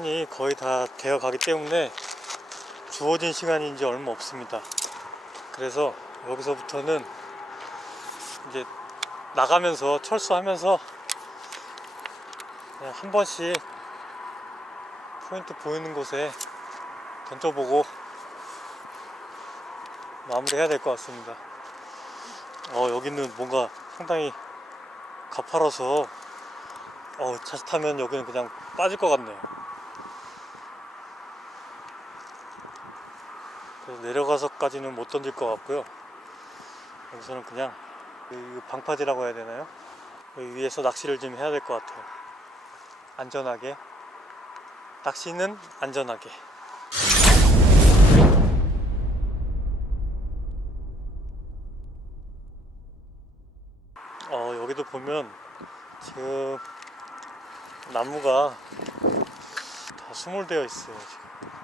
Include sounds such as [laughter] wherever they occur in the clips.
시간이 거의 다 되어 가기 때문에 주어진 시간이 이제 얼마 없습니다. 그래서 여기서부터는 이제 나가면서 철수하면서 그냥 한 번씩 포인트 보이는 곳에 던져보고 마무리해야 될 것 같습니다. 어, 여기는 뭔가 상당히 가파라서 어, 타면 여기는 그냥 빠질 것 같네요. 그래서 내려가서까지는 못 던질 것 같고요. 여기서는 그냥 이 방파제라고 해야 되나요? 위에서 낚시를 좀 해야 될 것 같아요. 안전하게. 낚시는 안전하게. 어, 여기도 보면 지금 나무가 다 수몰되어 있어요. 지금.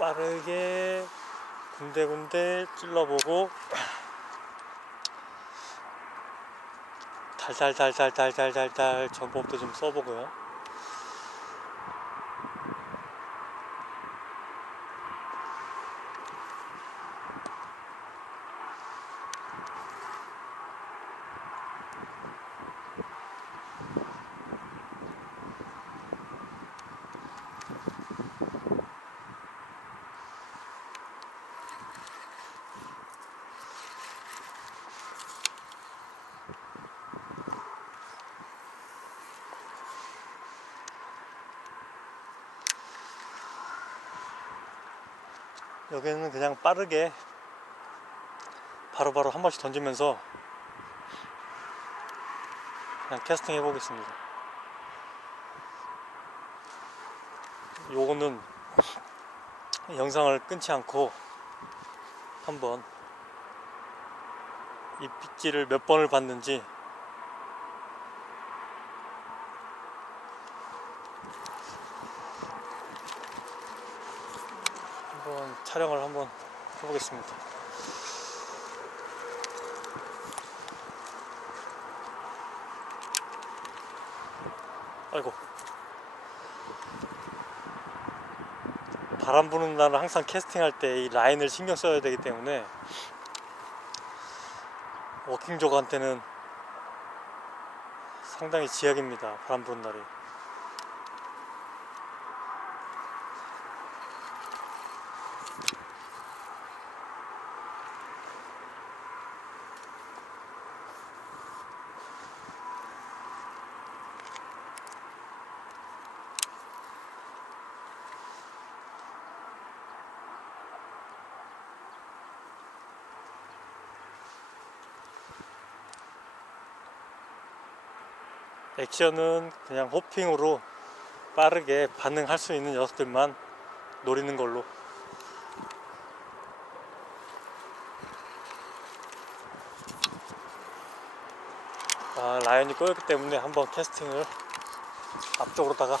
빠르게 군데군데 찔러보고 달달달달달달달달 전법도 좀 써보고요. 여기는 그냥 빠르게 바로 바로 한 번씩 던지면서 그냥 캐스팅 해보겠습니다. 요거는 영상을 끊지 않고 한번 이 빗질을 몇 번을 봤는지 한번 촬영을 한번 해보겠습니다. 아이고 바람 부는 날은 항상 캐스팅할 때 이 라인을 신경 써야 되기 때문에 워킹족한테는 상당히 지약입니다. 바람 부는 날이. 액션은 그냥 호핑으로 빠르게 반응할 수 있는 녀석들만 노리는 걸로. 아, 라인이 꼬였기 때문에 한번 캐스팅을 앞쪽으로다가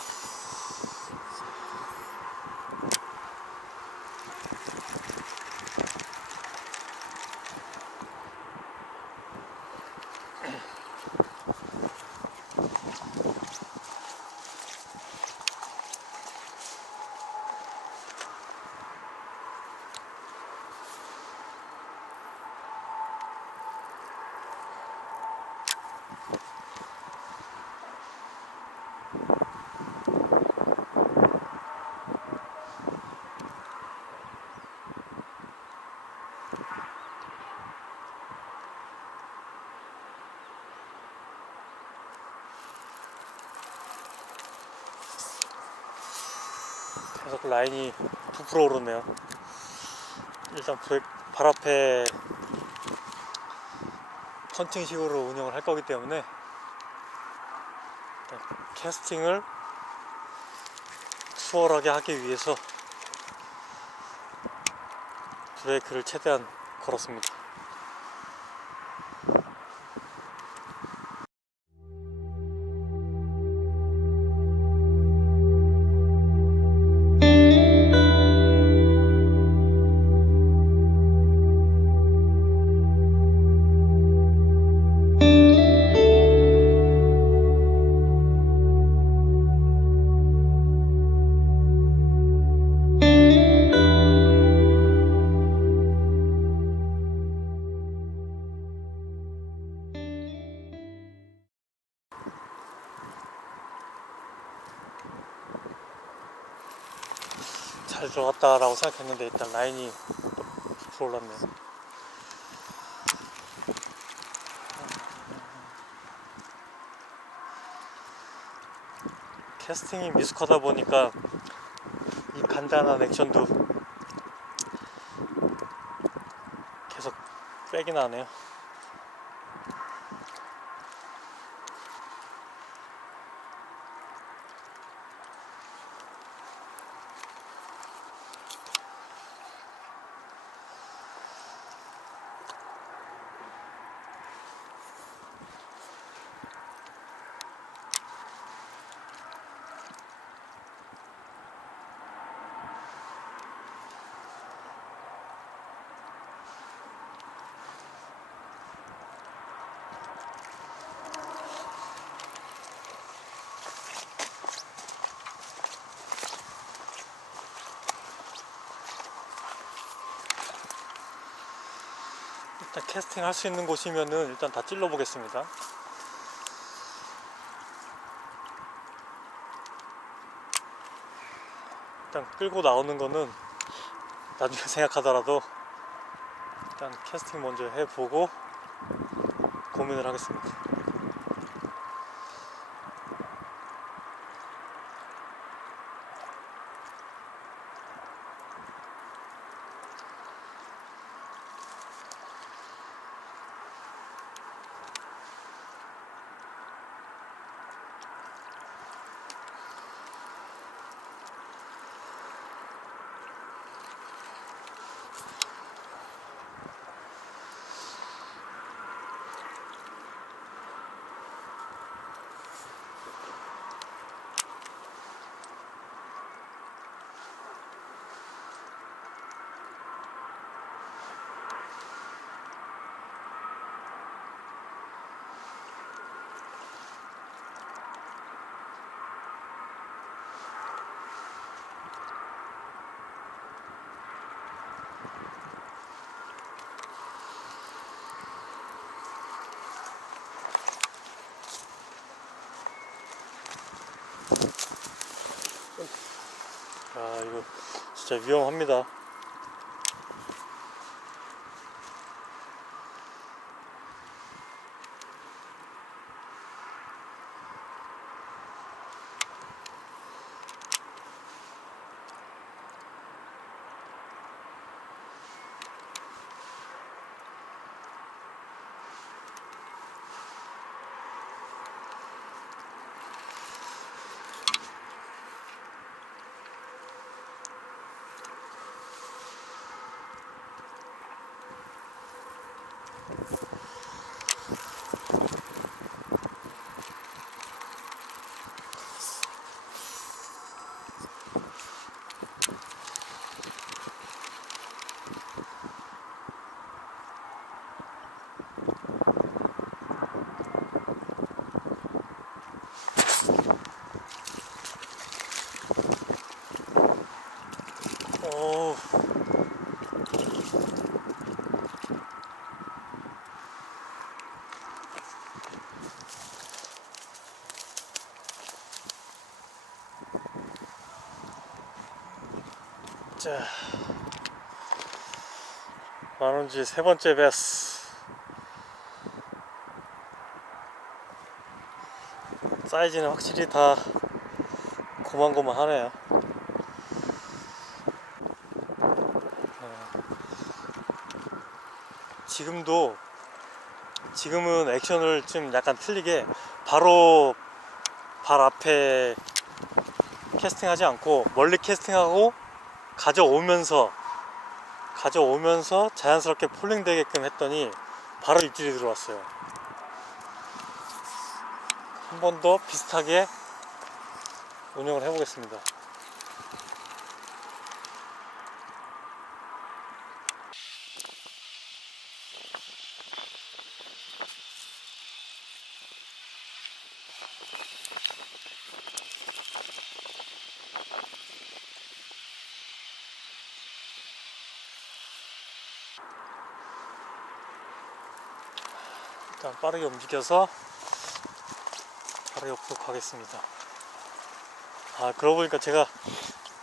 계속 라인이 부풀어 오르네요. 일단 발 앞에 펀칭식으로 운영을 할 거기 때문에 캐스팅을 수월하게 하기 위해서 브레이크를 최대한 걸었습니다. 잘 들어갔다라고 생각했는데 일단 라인이 부풀어 올랐네요. 캐스팅이 미숙하다 보니까 이 간단한 액션도 계속 빼긴 하네요. 일단 캐스팅 할 수 있는 곳이면은 일단 다 찔러 보겠습니다. 일단 끌고 나오는 거는 나중에 [laughs] 생각하더라도 일단 캐스팅 먼저 해보고 고민을 하겠습니다. 아 이거 진짜 위험합니다. 오. 자, 만원지 세 번째 베스. 사이즈는 확실히 다 고만고만하네요. 지금도 지금은 액션을 좀 약간 틀리게 바로 발 앞에 캐스팅하지 않고 멀리 캐스팅하고 가져오면서 가져오면서 자연스럽게 폴링 되게끔 했더니 바로 입질이 들어왔어요. 한 번 더 비슷하게 운영을 해보겠습니다. 일단 빠르게 움직여서 바로 옆으로 가겠습니다. 아, 그러고 보니까 제가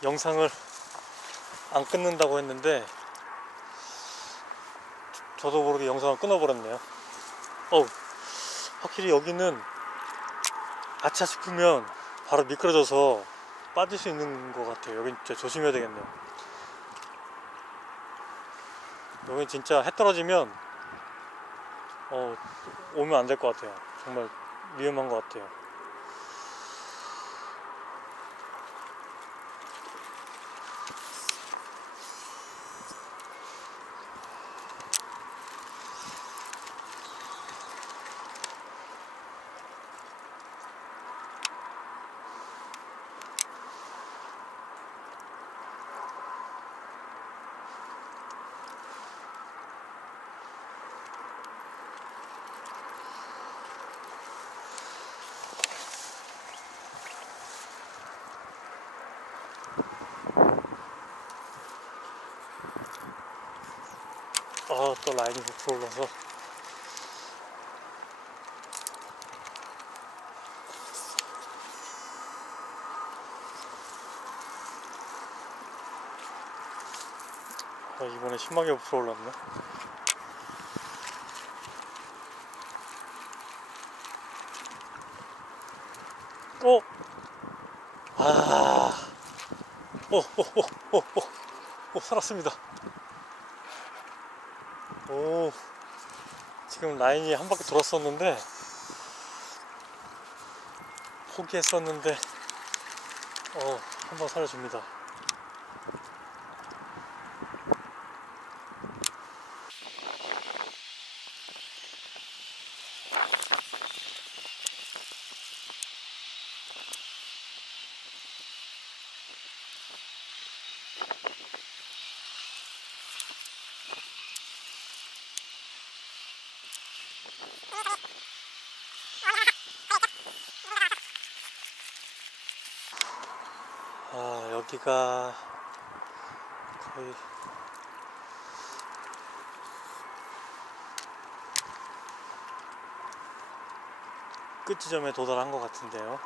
영상을 안 끊는다고 했는데 저도 모르게 영상을 끊어버렸네요. 어우, 확실히 여기는 아차 싶으면 바로 미끄러져서 빠질 수 있는 것 같아요. 여긴 진짜 조심해야 되겠네요. 여기 진짜 해 떨어지면 어, 오면 안 될 것 같아요. 정말 위험한 것 같아요. 아, 또 라인이 부풀어 올라서. 아, 이번에 심하게 부풀어 올랐네. 어? 아. 오, 오, 오, 오, 오, 오, 살았습니다. 오, 지금 라인이 한 바퀴 돌았었는데, 포기했었는데, 어, 한번 살려줍니다. 아, 여기가 거의 끝 지점에 도달한 것 같은데요.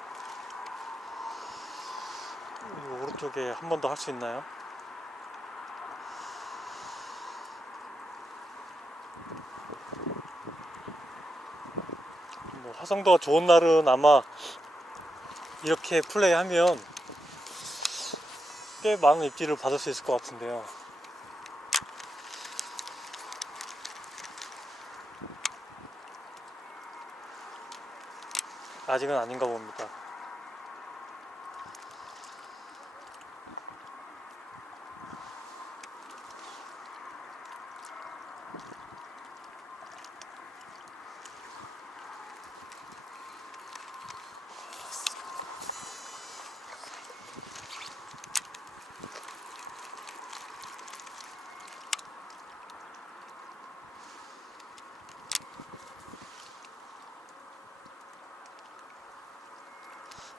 이 오른쪽에 한 번 더 할 수 있나요? 뭐 화성도가 좋은 날은 아마 이렇게 플레이하면 꽤 많은 입질을 받을 수 있을 것 같은데요. 아직은 아닌가 봅니다.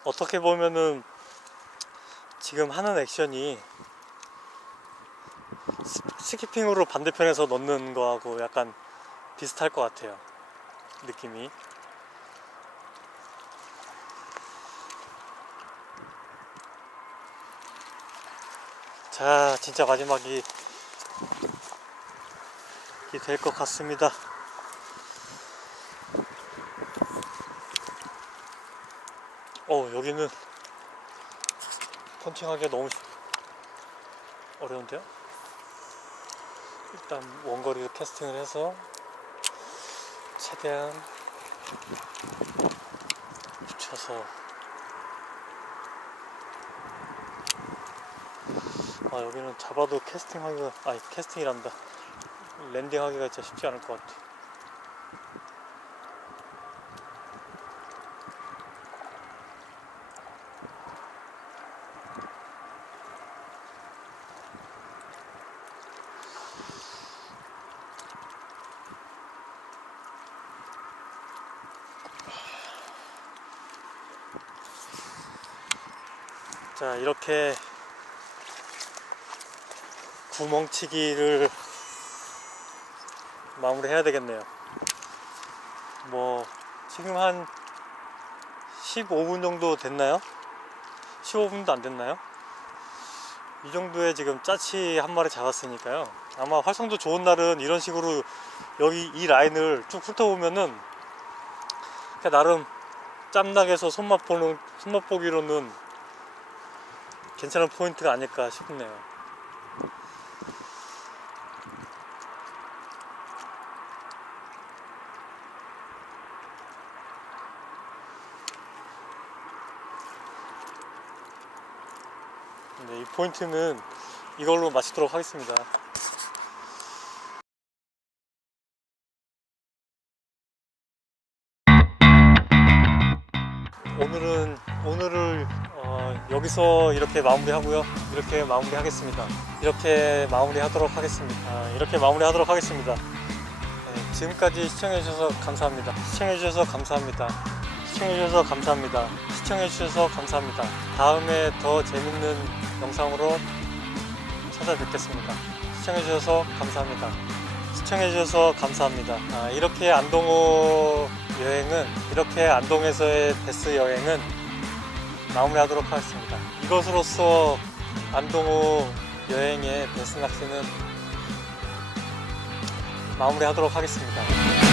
어떻게 보면은 지금 하는 액션이 스- 스키핑으로 반대편에서 넣는 거하고 약간 비슷할 것 같아요. 느낌이. 자, 진짜 마지막이 될 것 같습니다. 어 여기는 펀칭하기가 너무 쉽- 어려운데요? 일단 원거리로 캐스팅을 해서 최대한 붙여서 아 여기는 잡아도 캐스팅하기가 아니 캐스팅이란다 랜딩하기가 진짜 쉽지 않을 것 같아 자 이렇게 구멍치기를 마무리해야 되겠네요. 뭐 지금 한 15분 정도 됐나요? 15분도 안 됐나요? 이 정도에 지금 짜치 한 마리 잡았으니까요. 아마 활성도 좋은 날은 이런 식으로 여기 이 라인을 쭉 훑어보면은 나름 짬락에서 손맛 보는 손맛 보기로는 괜찮은 포인트가 아닐까 싶네요. 네, 이 포인트는 이걸로 마치도록 하겠습니다. 여기서 이렇게 마무리하고요. 이렇게 마무리하겠습니다. 이렇게 마무리하도록 하겠습니다. 아, 이렇게 마무리하도록 하겠습니다. 네, 지금까지 시청해주셔서 감사합니다. 시청해주셔서 감사합니다. 시청해주셔서 감사합니다. 시청해주셔서 감사합니다. 다음에 더 재밌는 영상으로 찾아뵙겠습니다. 시청해주셔서 감사합니다. 시청해주셔서 감사합니다. 아, 이렇게 안동호 여행은, 이렇게 안동에서의 데스 여행은 마무리하도록 하겠습니다. 이것으로써 안동호 여행의 데스 낚시는 마무리하도록 하겠습니다.